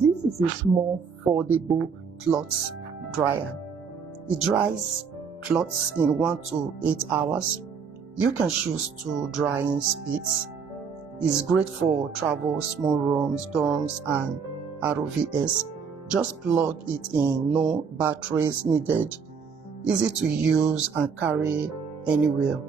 This is a small foldable cloth dryer. It dries clothes in 1 to 8 hours. You can choose to drying speeds. It's great for travel, small rooms, dorms, and ROVs. Just plug it in, no batteries needed. Easy to use and carry anywhere.